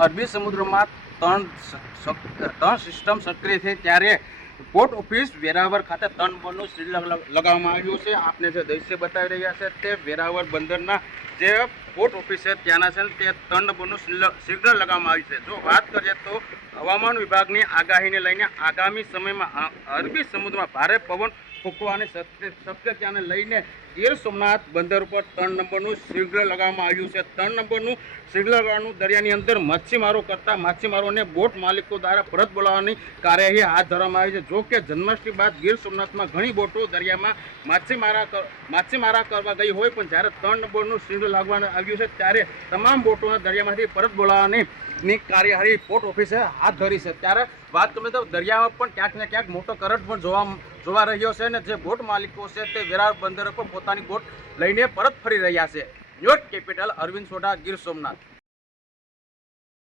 અરબી સમુદ્રમાં ત્રણ સિસ્ટમ સક્રિય થઈ ત્યારે પોર્ટ ઓફિસ વેરાવળ ખાતે 3 નંબરનું સીલ લગાવવામાં આવ્યું છે। આપને જે દ્રશ્ય બતાવી રહ્યા છે તે વેરાવળ બંદરના જે પોર્ટ ઓફિસ છે ત્યાંના છે તે 3 નંબરનું સિગ્નલ લગાવવામાં આવ્યું છે। જો વાત કરીએ તો હવામાન વિભાગની આગાહીને લઈને આગામી સમયમાં અરબી સમુદ્રમાં ભારે પવન ફૂંકવાની શક્યતાને લઈને ગીર સોમનાથ બંદર ઉપર 3 નંબરનું સિગ્નલ લગાવવામાં આવ્યું છે। 3 નંબરનું સિગ્નલ લગાવવાનું દરિયાની અંદર મચ્છીમારો કરતા માછીમારોને બોટ માલિકો દ્વારા પરત બોલાવવાની કાર્યવાહી હાથ ધરવામાં આવી છે। જો કે જન્માષ્ટમી બાદ ગીર સોમનાથમાં ઘણી બોટો દરિયામાં માછીમારા કરવા ગઈ હોય, પણ જ્યારે 3 નંબરનું સિગ્નલ લાગવામાં આવ્યું છે ત્યારે તમામ બોટોને દરિયામાંથી પરત બોલાવવાની કાર્યવાહી પોર્ટ ઓફિસે હાથ ધરી છે। ત્યારે વાત કરીએ તો દરિયામાં પણ ક્યાંક ને ક્યાંક મોટો કરંટ પણ જોવા રહ્યો છે અને જે બોટ માલિકો છે તે વેરાવળ બંદર પર પોતાની બોટ લઈને પરત ફરી રહ્યા છે। News capital Arvind Sodha, Gir Somnath.